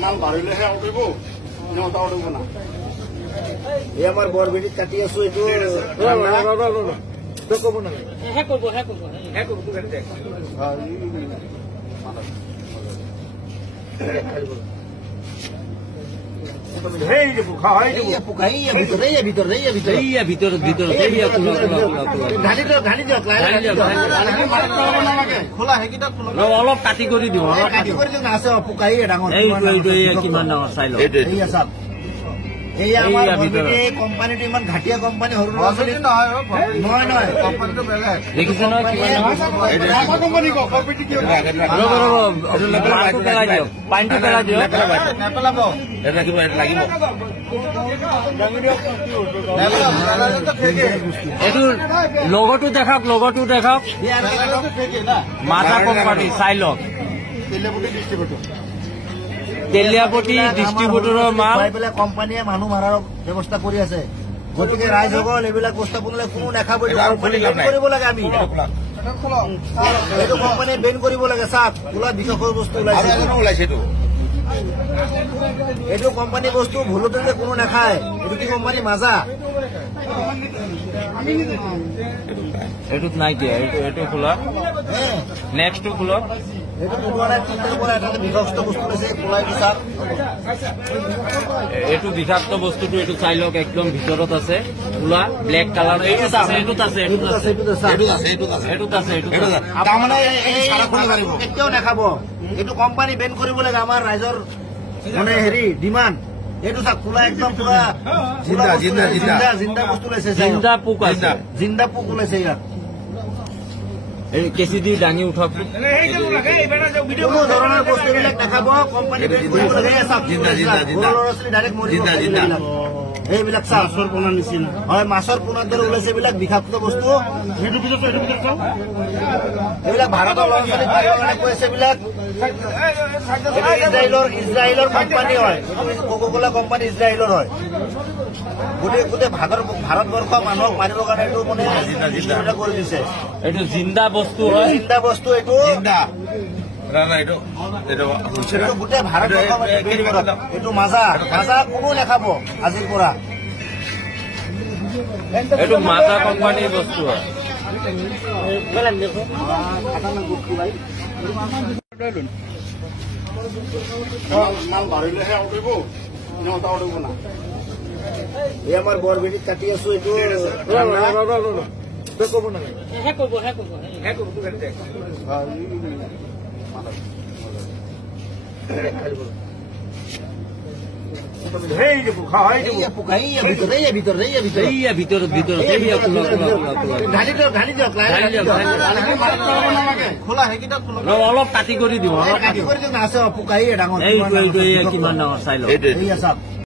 মাল বাড়িলেহে আউটিব নটা আউটিব না এই আমাৰ বৰবেটি কাটি আছো এইটো কব না অলপ কাটি কৰি দিওঁ কিমান ডাঙৰ চাই লওঁ কোম্পানীটো ইমান ঘাটিয়া কোম্পানী সৰু নহয় কোম্পানীটো বেলেগ দেখিছে নহয় পানীটো পেলাই দিয়ক এইটো লগতো দেখাওক মাথা কোম্পানী চাই লওক তেলিয়াপতি ডিষ্ট্ৰিবিউটৰৰ মাল কোম্পানীয়ে মানুহ মাৰাৰ ব্যৱস্থা কৰি আছে গতিকে ৰাইজসকল এইবিলাক বস্তু আপোনালোকে কোনো নাখাব কৰিব লাগে আমি এইটো কোম্পানীয়ে বেন কৰিব লাগে চাওক ওলা বিষয়ৰ বস্তু ওলাইছে এইটো কোম্পানী বস্তু ভুলতে কোনো নাখায় এইটো কি কোম্পানী মাজা এইটোত নাই দিয়া এইটো খোলা নেক্সটটো খোলক এইটো বিষাক্ত বস্তুটো এইটো চাই লওক একদম ভিতৰত আছে খোলা ব্লেক কালাৰ এইটোত আছে কেতিয়াও নাখাব এইটো কোম্পানী বেন কৰিব লাগে আমাৰ ৰাইজৰ মানে হেৰি ডিমাণ্ড এইটো চাওক খোলা একদম পুৰা জিন্দা বস্তু ওলাইছে জিন্দা পোক ওলাইছে ইয়াত কেঁচি দি দাঙি উঠক কোনো ধৰণৰ বস্তুবিলাক নাখাব কোম্পানী বেন কৰিব লাগে এইবিলাক মাছৰ পোনাৰ নিচিনা হয় মাছৰ পোনাৰ দৰে ওলাইছে এইবিলাক বিষাক্ত বস্তু এইবিলাক ভাৰতৰ ল'ৰা ছোৱালী কাৰণে কৈছে এইবিলাক ইজৰাইলৰ কোম্পানী হয় কোকা-কোলা কোম্পানী ইজৰাইলৰ হয় গোটেই ভাৰতবৰ্ষ মানুহক মাৰিবৰ কাৰণে এইটো মানে কৰি দিছে এইটো জিন্দা বস্তু হয় এইটো গোটেই ভাৰতবৰ্ষ এইটো মাজা কোনো নাখাব আজিৰ পৰা এইটো মাজা কোম্পানীৰ বস্তু হয় মাল বাড়িলেহে আউটিব নটা আউটিব না এই আমাৰ বৰবেটি কাটি আছো এইটো কব না অলপ কাটি কৰি দিওঁ পোকাই ডাঙৰ কিমান ডাঙৰ চাই লওক